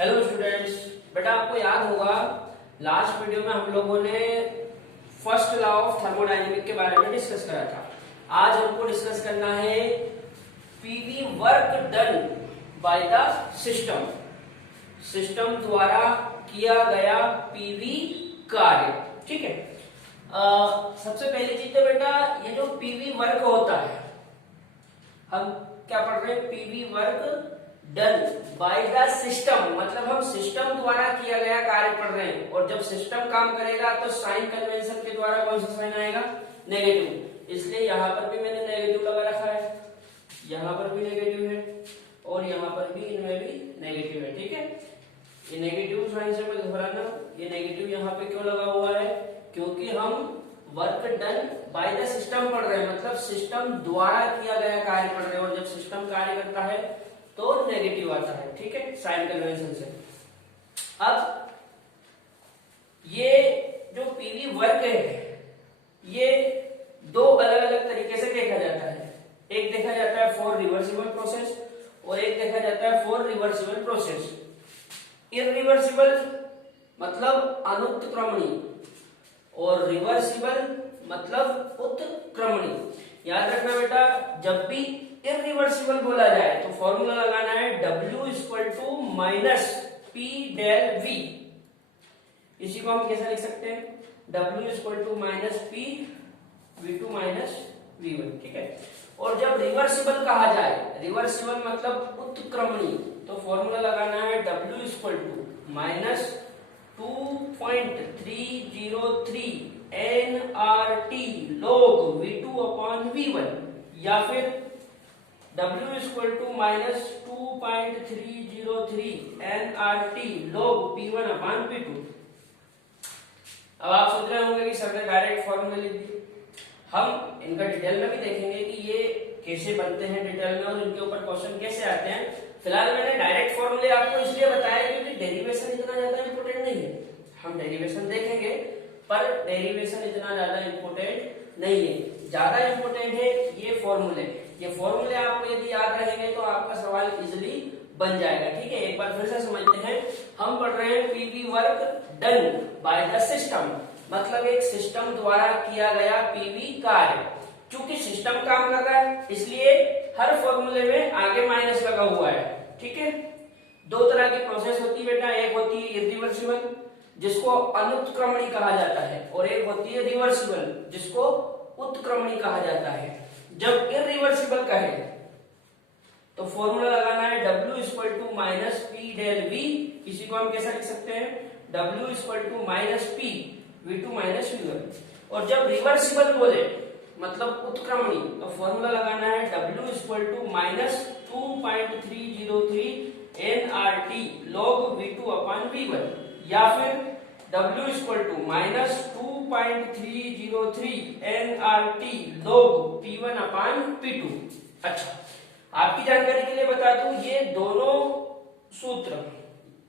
Hello students, बेटा आपको याद होगा लास्ट वीडियो में हम लोगों ने फर्स्ट लॉ ऑफ थर्मोडायनेमिक के बारे में डिस्कस करा था। आज हमको डिस्कस करना है PV work done by the system, system द्वारा किया गया पीवी कार्य। ठीक है। सबसे पहली चीज तो बेटा ये जो पीवी वर्क होता है, हम क्या पढ़ रहे हैं, PV work done by the system, मतलब हम सिस्टम द्वारा किया गया कार्य पढ़ रहे हैं। और जब सिस्टम काम करेगा तो साइन कन्वेंशन के द्वारा कौन सा साइन आएगा, नेगेटिव। इसलिए यहां पर भी मैंने नेगेटिव लगा रखा है, यहां पर भी नेगेटिव है और यहां पर भी, इनमें भी नेगेटिव है। ठीक है, ये नेगेटिव साइन से मैं घबराना, ये नेगेटिव यहाँ पे क्यों लगा हुआ है, क्योंकि हम work done by the system पढ़ रहे हैं, मतलब सिस्टम द्वारा किया गया कार्य पढ़ रहे हैं। और जब सिस्टम कार्य करता है तो नेगेटिव आता है। ठीक है, साइन कन्वेंशन से। अब ये जो पीवी वर्क है ये दो अलग अलग तरीके से देखा जाता है। एक देखा जाता है फॉर रिवर्सिबल प्रोसेस और एक देखा जाता है फॉर रिवर्सिबल प्रोसेस। इरिवर्सिबल मतलब अनुत्क्रमणीय और रिवर्सिबल मतलब उत्क्रमणीय। याद रखना बेटा, जब भी इरिवर्सिबल बोला जाए तो फॉर्मूला लगाना है W = -P del V। इसी को हम कैसे लिख सकते हैं, W = -P V2 - V1। ठीक है। और जब रिवर्सिबल कहा जाए, रिवर्सिबल मतलब उत्क्रमणीय, तो फॉर्मूला लगाना है W = -2.303 nRT log V2/V1, या फिर W = -2.303 nRT log P1/P2। अब आप सोच रहे होंगे कि सर ने डायरेक्ट फॉर्मूला लिख दिए। हम इनका डिटेल में भी देखेंगे कि ये कैसे बनते हैं डिटेल में और इनके ऊपर क्वेश्चन कैसे आते हैं। फिलहाल मैंने डायरेक्ट फॉर्मूले आपको इसलिए बताया क्योंकि डेरिवेशन इतना ज्यादा इंपॉर्टेंट नहीं है। हम डेरिवेशन देखेंगे पर डेरिवेशन इतना ज्यादा इंपॉर्टेंट नहीं है। ज्यादा इंपॉर्टेंट है ये फॉर्मूले। ये फॉर्मूले आपको यदि याद रहेंगे तो आपका सवाल इजिली बन जाएगा। ठीक है, एक बार फिर से समझते हैं। हम पढ़ रहे हैं PV work done by the system, मतलब एक सिस्टम द्वारा किया गया पीवी कार्य। चूंकि सिस्टम काम कर रहा है इसलिए हर फॉर्मूले में आगे माइनस लगा हुआ है। ठीक है, दो तरह की प्रोसेस होती है बेटा, एक होती है इरिवर्सिबल जिसको अनुत्क्रमणीय कहा जाता है, और एक होती है रिवर्सिबल जिसको उत्क्रमणीय कहा जाता है। जब इरिवर्सिबल कहे तो फॉर्मूला लगाना है W = -P del V। इसी को हम कैसा लिख सकते हैं, W = -P V2 - V1। और जब रिवर्सिबल बोले मतलब उत्क्रमणीय, तो फॉर्मूला लगाना है W = -2.303 nRT log V2/V1, या फिर W = -2.303 nRT log P1/P2। अच्छा, आपकी जानकारी के लिए बता दूं, ये दोनों सूत्र,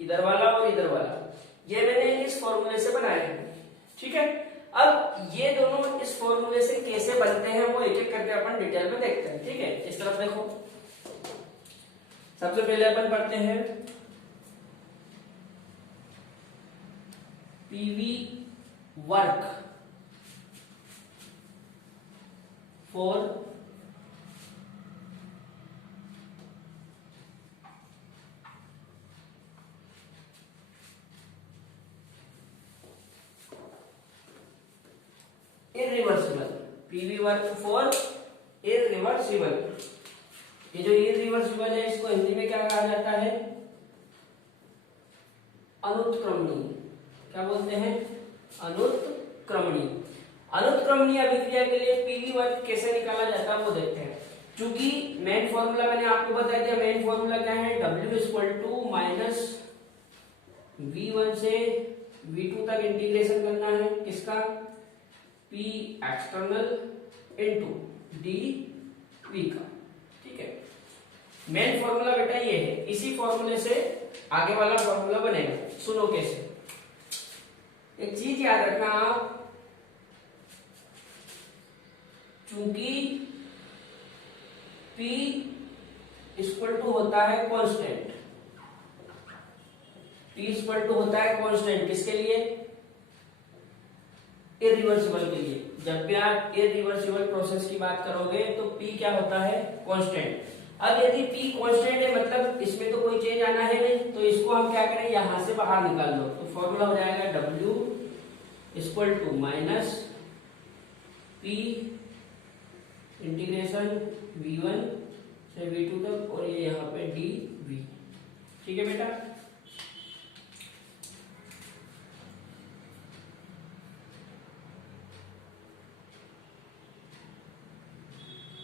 इधर वाला और इधर वाला, ये मैंने इस फॉर्मूले से बनाए हैं। ठीक है, अब ये दोनों इस फॉर्मूले से कैसे बनते हैं वो एक एक करके अपन डिटेल में देखते हैं। ठीक है, इस तरफ देखो। सबसे पहले अपन पढ़ते हैं PV work for irreversible. PV work for irreversible. ये जो इरिवर्सिबल है इसको हिंदी में क्या कहा जाता है, अनुत्क्रमणीय। क्या बोलते हैं, अनुत्क्रमणीय। अनुत्क्रमणीय अभिक्रिया के लिए पीवी वर्क कैसे निकाला जाता है वो देखते हैं। चूंकि मेन फॉर्मूला मैंने आपको बता दिया, मेन फॉर्मूला क्या है, W = -V1 से V2 तक इंटीग्रेशन करना है, किसका, P एक्सटर्नल इनटू dV का। ठीक है, मेन फॉर्मूला बेटा ये है। इसी फॉर्मूले से आगे वाला फॉर्मूला बनेगा। सुनो कैसे, एक चीज याद रखना आप, चूंकि P = होता है कांस्टेंट, P इक्वल टू होता है कांस्टेंट, किसके लिए? इरिवर्सिबल के लिए। जब भी आप इरिवर्सिबल प्रोसेस की बात करोगे तो P क्या होता है? कांस्टेंट। अब यदि P कांस्टेंट है मतलब इसमें तो कोई चेंज आना है नहीं, तो इसको हम क्या करें, यहां से बाहर निकाल दो। तो फॉर्मूला हो जाएगा W equal to minus P integration V1 से V2 तक, और ये यहाँ पे dV। ठीक है बेटा।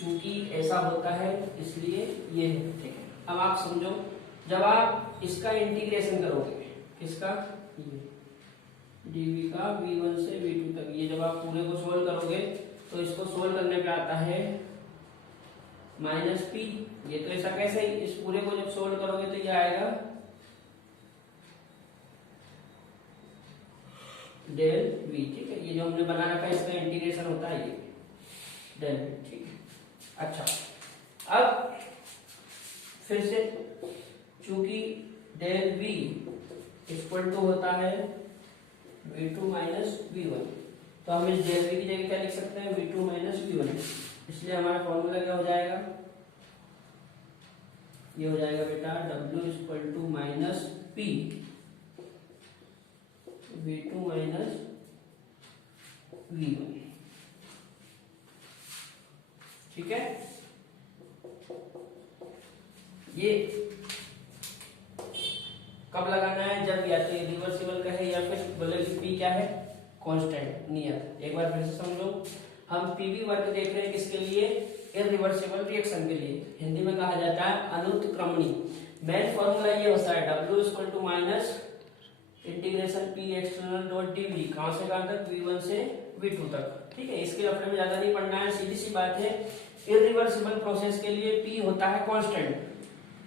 चूंकि ऐसा होता है इसलिए ये है। ठीक है, अब आप समझो, जब आप इसका इंटीग्रेशन करोगे, किसका? dV का V1 से V2 तक, ये जब आप पूरे को सोल्व करोगे तो इसको सोल्व करने पे आता है माइनस P। ये तो ऐसा कैसे ही, इस पूरे को जब सोल्व करोगे तो ये आएगा डेल V। ठीक है, ये जो हमने बना रखा है इसका इंटीग्रेशन होता है ये डेल V। ठीक है, अच्छा अब फिर से, चूंकि डेल V इक्वल टू होता है V2 माइनस V1, तो हम इस डेल V की जगह क्या लिख सकते हैं? V2 minus V1। इसलिए हमारा फॉर्मूला क्या हो जाएगा? ये हो जाएगा बेटा W equal to minus P V2 minus V1। ठीक है, ये कब लगाना है? जब या तो रिवर्सिबल का है या फिर बोले कि P क्या है? कांस्टेंट, नियत। एक बार फिर से समझो, हम पीवी वर्क देख रहे हैं किसके लिए? इरिवर्सिबल रिएक्शन के लिए। हिंदी में कहा जाता है अनुत्क्रमणी। मेन फॉर्मूला ये होता है W equal to minus integration P external dot dV, कहां से कहां तक? V1 से V2 तक। ठीक है, इसके अपने में ज्यादा नहीं पढ़ना है, सीधी सी बात है। इरिवर्सिबल प्रोसेस के लिए P होता है कांस्टेंट।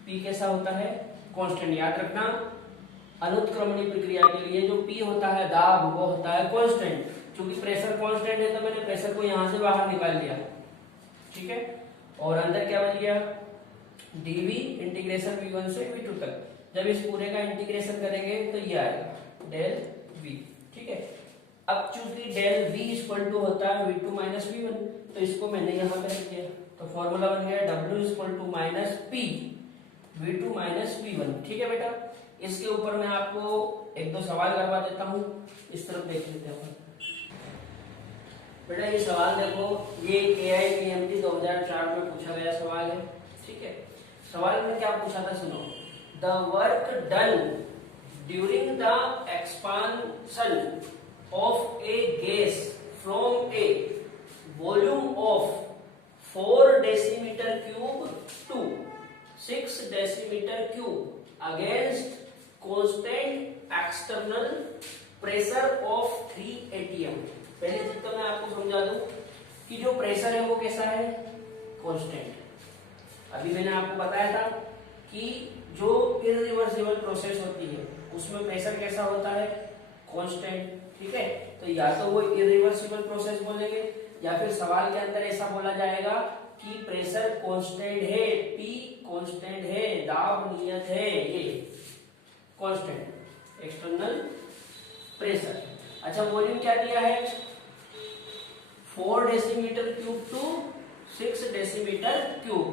P कैसा होता है? कांस्टेंट। याद रखना, अनुत्क्रमणी प्रक्रिया के लिए जो P होता है दाब, वो होता है कांस्टेंट। क्योंकि प्रेशर कांस्टेंट है तो मैंने प्रेशर को यहां से बाहर निकाल लिया। ठीक है, और अंदर क्या बच गया? dV इंटीग्रेशन V1 से V2 तक। जब इस पूरे का इंटीग्रेशन करेंगे तो ये आएगा डेल V। ठीक है, अब चूंकि डेल V इक्वल टू होता है V2 माइनस V1, तो इसको मैंने यहां पे लिख दिया। तो फॉर्मूला बन गया W equal to minus P V2 minus V1। ठीक है बेटा, इसके ऊपर मैं आपको एक दो सवाल करवा देता हूं, इस तरफ देख लेते हैं। बेटा ये सवाल देखो, ये KIPMT 2004 में पूछा गया सवाल है। ठीक है, सवाल में क्या पूछा था सुनो। The work done during the expansion of A gas from A volume of 4 decimetre cube two 6 decimetre cube against constant external pressure of 3 atm। पहले चीज तो मैं आपको समझा दूं कि जो प्रेशर है वो कैसा है? कांस्टेंट। अभी मैंने आपको बताया था कि जो इरिवर्सिबल प्रोसेस होती है उसमें प्रेशर कैसा होता है? कांस्टेंट। ठीक है, तो या तो वो इरिवर्सिबल प्रोसेस बोलेंगे या फिर सवाल के अंदर ऐसा बोला जाएगा कि प्रेशर कांस्टेंट है, P कांस्टेंट है, दाब नियत है, ये कांस्टेंट एक्सटर्नल प्रेशर। अच्छा, वॉल्यूम क्या दिया है? 4 decimetre cube two 6 decimetre cube,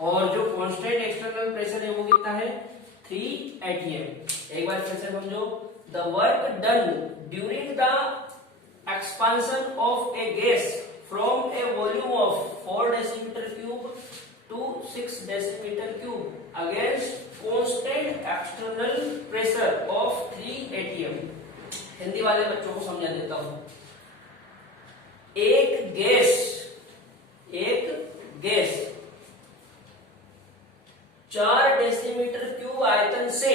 और जो कांस्टेंट एक्सटर्नल प्रेशर है वो कितना है? 3 atm। एक बार फिर से समझो, the work done during the expansion of A gas from A volume of 4 decimetre cube two 6 decimetre cube against constant external pressure of 3 atm। Hindi वाले बच्चों को समझा देता हूं। एक गैस 4 डेसीमीटर क्यूब आयतन से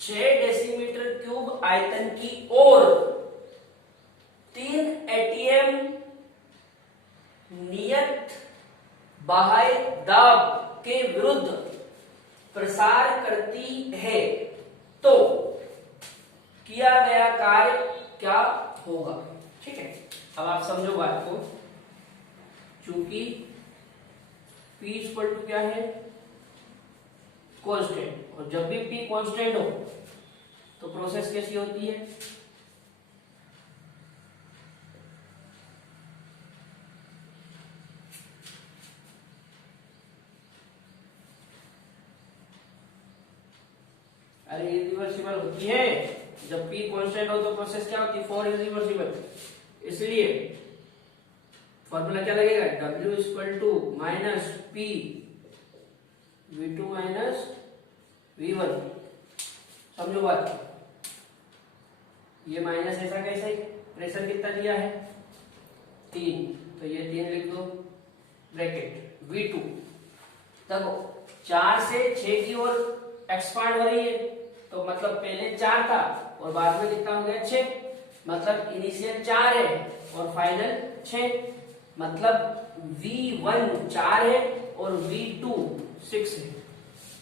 6 डेसीमीटर क्यूब आयतन की ओर 3 atm नियत बाह्य दाब के विरुद्ध प्रसार करती है, तो किया गया कार्य क्या होगा? ठीक है, अब आप समझो बात को। चूंकि P इक्वल टू क्या है? कांस्टेंट, और जब भी P कांस्टेंट हो तो प्रोसेस कैसी होती है? अरे इरिवर्सिबल होती है। जब P कांस्टेंट हो तो प्रोसेस क्या होती है? For irreversible. इसलिए फॉर्मूला क्या लगेगा? W equal to minus P V2 minus V1। समझो बात, ये माइनस ऐसा कैसे? प्रेशर कितना दिया है? 3, तो ये 3 लिख दो ब्रैकेट V2। तब 4 से 6 की ओर एक्सपांड हो रही है, तो मतलब पहले 4 था और बाद में कितना हो गया? 6। मतलब इनिशियल 4 है और फाइनल 6। मतलब V1 4 है और V2 6 है।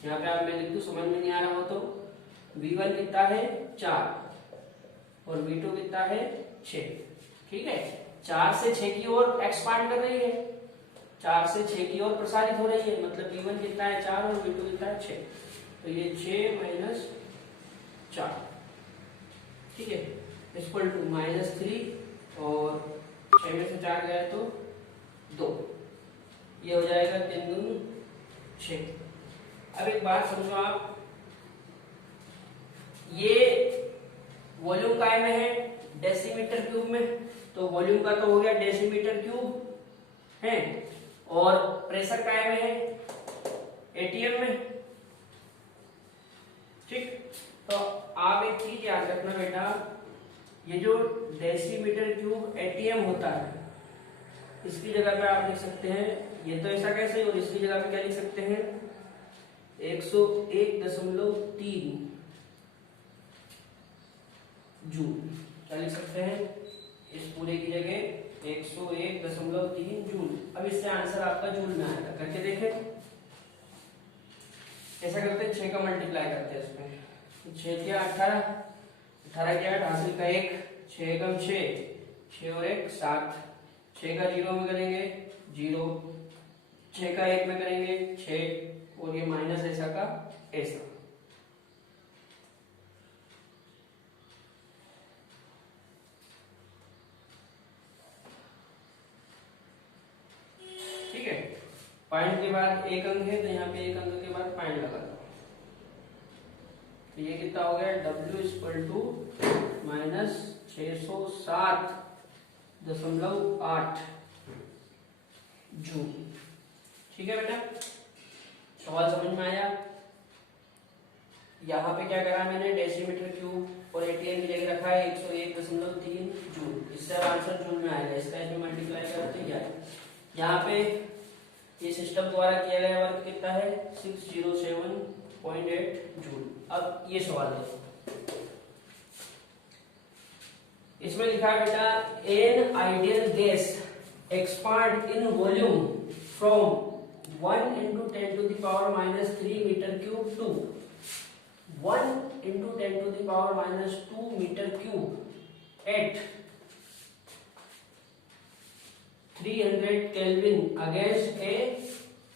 यहाँ पे आप मैं लिख दूं, समझ में नहीं आ रहा हो तो V1 कितना है? 4 और V2 कितना है? 6। ठीक है, 4 से 6 की ओर एक्सपांड कर रही है, 4 से 6 की ओर प्रसारित हो रही है। मतलब V1 कितना है? 4 और V2 कितना है? 6। तो ये 6 माइनस 4, ठीक है, इक्वल टू -3 और 6 में से 4 गया तो 2। ये हो जाएगा 3 दूनी 6। अब एक बात समझो आप, ये वॉल्यूम काय में है? डेसीमीटर क्यूब में। तो वॉल्यूम का तो हो गया डेसीमीटर क्यूब है, और प्रेशर काय में है? एटीएम में। ठीक, तो आप एक चीज याद रखना बेटा, ये जो डेसीमीटर क्यूब एटीएम होता है, इसकी जगह पे आप लिख सकते हैं, ये तो ऐसा कैसे, और इसकी जगह पे क्या लिख सकते हैं? 101.3 जूल। क्या लिख सकते हैं? इस पूरे की जगह 101.3 जूल। अब इससे आंसर आपका जूल में आएगा। करके देखें, ऐसा करते हैं, 6 का मल्टीप्लाई करते हैं इसमें। 6 क्या 18, 18 क्या 8, हासिल का 1, 6 एकम 6, 6 और 1 7, 6 का 0 में करेंगे 0, 6 का 1 में करेंगे 6, और ये माइनस ऐसा का ऐसा। ठीक है, पॉइंट के बाद एक अंक है, तो यहाँ पे एक अंक के बाद पॉइंट लगा दो। तो ये कितना हो गया? W equal to minus 607.8 joule. ठीक है बेटा, सवाल समझ में आया? यहाँ पे क्या करा मैंने? डेसीमीटर क्यूब और एटीएम की जगह रखा है 101.3 जूल। इससे आंसर जूल में आएगा। इसका इसमें मल्टीप्लाई करते ही आएगा। यहाँ पे ये सिस्टम द्वारा किया गया वर्क कितना है? 607.8 जूल। अब ये सवाल देखो, इसमें लिखा है बेटा, an ideal gas expand in volume from 1 into 10 to the power minus 3 meter cube to 1 into 10 to the power minus 2 meter cube at 300 Kelvin against a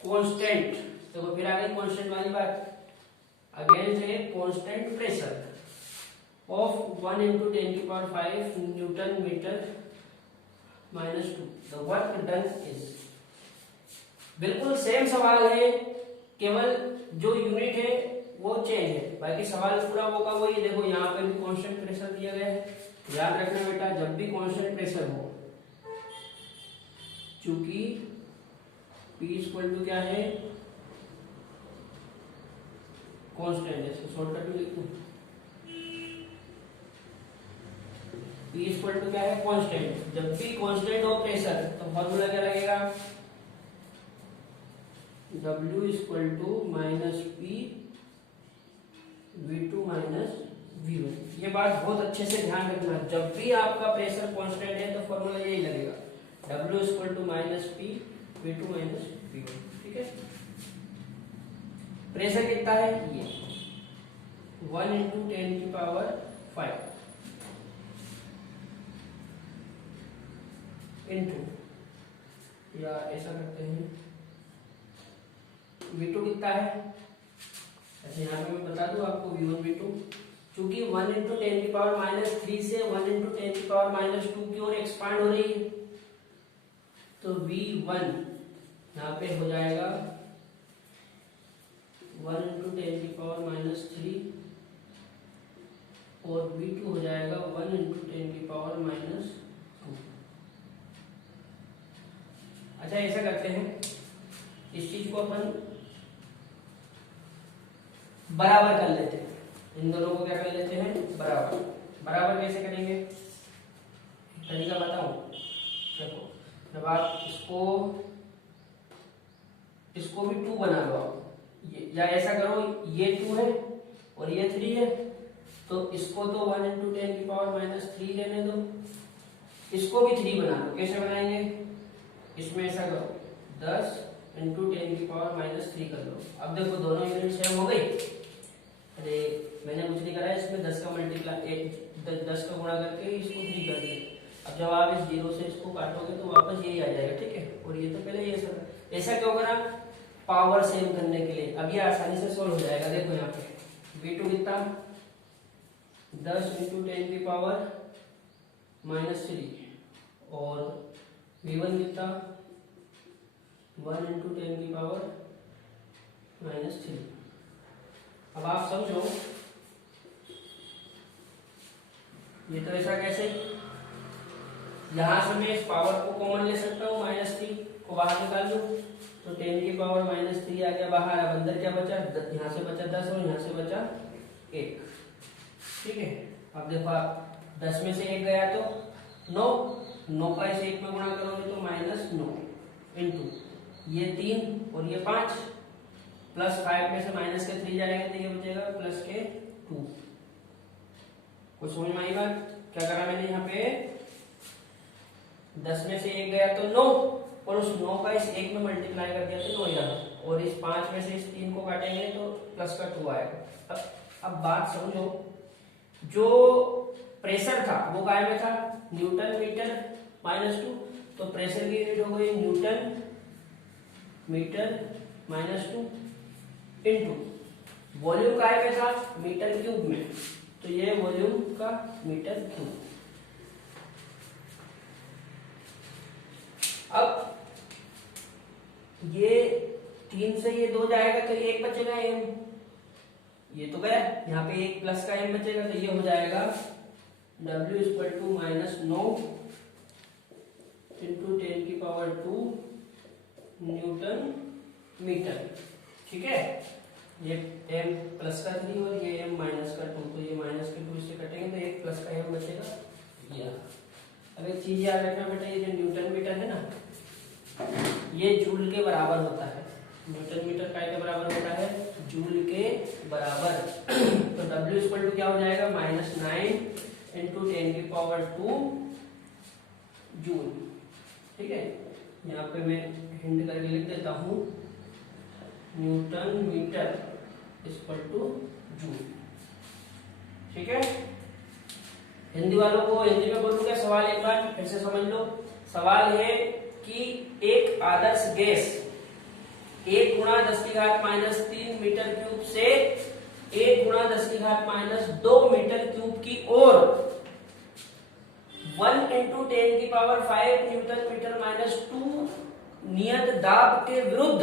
constant। देखो फिर आ गई constant वाली बात, against a constant pressure of 1 into 10 to the power 5 Newton meter minus 2। The work done is। बिल्कुल same सवाल है, केवल जो यूनिट है वो चेंज है, बाकी सवाल पूरा होगा वही। देखो यहाँ पे भी कांस्टेंट प्रेशर दिया गया है। याद रखना बेटा, जब भी कांस्टेंट प्रेशर हो, चूंकि P इक्वल टू क्या है? कांस्टेंट है, इसको शॉर्टकट में लिख दूं, P इक्वल टू क्या है? कांस्टेंट। जब भी कांस्टेंट हो प्रेशर, तो फॉर्मूला क्या लगेगा? W equal to minus P V2 minus V1। ये बात बहुत अच्छे से ध्यान रखना, जब भी आपका प्रेशर कांस्टेंट है तो फॉर्मूला यही लगेगा, W equal to minus P V2 minus V1। ठीक है, प्रेशर कितना है? ये 1 into 10 की पावर 5 इंटू, या ऐसा करते हैं, V2 कितना है? अच्छा यहाँ पे मैं बता दूं आपको, V1 V2 क्योंकि 1 इंटू 10⁻³ से 1 इंटू 10⁻² की ओर एक्सपांड हो रही है, तो V1 यहाँ पे हो जाएगा 1 इंटू 10⁻³ और V2 हो जाएगा 1 इंटू 10⁻²। अच्छा, ऐसा करते हैं, इस चीज को अपन बराबर कर लेते हैं, इन दोनों को क्या कर लेते हैं, बराबर। बराबर कैसे करेंगे, एक तरीका बताऊं। देखो, जब आप इसको भी 2 बना लो, या ऐसा करो, ये 2 है और ये 3 है, तो इसको तो 1 इंटू 10⁻³ लेने दो, इसको भी 3 बना लो। कैसे बनाएंगे, इसमें ऐसा करो, 10 इंटू 10⁻³ कर लो। अब देखो दोनों यूनिट सेम हो गई। अरे मैंने कुछ नहीं करा है, इसमें 10 का मल्टीप्लाई 10 का गुणा करके इसको 3 कर दिया। अब जब आप इस 0 से इसको काटोगे तो वापस यही आ जाएगा, ठीक है। और ये तो पहले ये सब, ऐसा क्यों करा, पावर सेव करने के लिए। अब ये आसानी से सोल्व हो जाएगा। देखो यहाँ पे V2 कितना, 10 इंटू 10⁻³ और V1 कितना, 1 इंटू 10⁻³ अब आप समझो, ये तो ऐसा कैसे, यहां से मैं इस पावर को कॉमन ले सकता हूँ, -3 को बाहर निकाल लूं, तो 10⁻³ आ गया बाहर। अब अंदर क्या बचा, यहाँ से बचा 10 और यहाँ से बचा 1, ठीक है। अब देखो, आप 10 में से 1 गया तो 9 का इस 1 में गुणा करोगे तो -9 इंटू ये 3 और ये 5 प्लस 5 में से माइनस के 3 जाएंगे तो ये बचेगा प्लस के 2। कुछ समझ में आई बात, क्या करा मैंने यहाँ पे, 10 में से 1 गया तो 9 और उस 9 का इस 1 में मल्टीप्लाई कर दिया तो 9 यहाँ, और इस 5 में से इस 3 को काटेंगे तो प्लस का 2 आएगा। अब बात समझो, जो प्रेशर था वो काय में था, न्यूटन मीटर -2, तो प्रेशर की यूनिट हो गई न्यूटन मीटर -2 इंटू वॉल्यूम काय में था, मीटर क्यूब में, तो ये वॉल्यूम का मीटर क्यूब। अब ये 3 से ये 2 जाएगा तो ये 1 बचेगा, m ये तो गया, यहाँ पे 1 प्लस का m बचेगा, तो ये हो जाएगा W = -9 इंटू 10⁻² न्यूटन मीटर, ठीक है। ये m प्लस का 3 और ये m माइनस का 2, तो ये माइनस के 2 से कटेंगे तो 1 प्लस का m बचेगा ये। अब एक चीज याद रखना बेटा, ये जो न्यूटन मीटर है ना, ये जूल के बराबर होता है। न्यूटन मीटर काय के बराबर होता है, जूल के बराबर। तो W = क्या हो जाएगा, -9 इंटू 10⁻² जूल, ठीक है। यहाँ पे मैं हिंट करके लिख देता हूँ, न्यूटन मीटर = जूल, ठीक है। हिंदी वालों को हिंदी में बोलूंगा। सवाल एक बार फिर से समझ लो। सवाल है कि एक आदर्श गैस 1 × 10⁻³ मीटर क्यूब से 1 × 10⁻² मीटर क्यूब की ओर 1 × 10⁵ न्यूटन मीटर -2 नियत दाब के विरुद्ध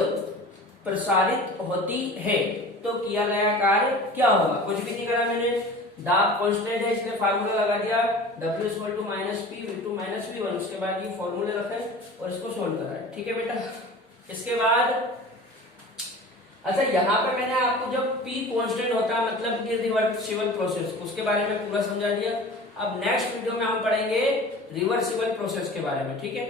प्रसारित होती है, तो किया गया कार्य क्या होगा। कुछ भी नहीं करा मैंने, दाब कांस्टेंट है इसलिए फार्मूला लगा दिया, W = -P V2 - V1। उसके बाद ये फॉर्मूले रखे और इसको सोल्व करा है, ठीक है बेटा। इसके बाद अच्छा, यहाँ पे मैंने आपको जब P कांस्टेंट होता है मतलब इरिवर्सिबल प्रोसेस, उसके बारे में पूरा समझा दिया। अब नेक्स्ट वीडियो में हम पढ़ेंगे रिवर्सिबल प्रोसेस के बारे में, ठीक है।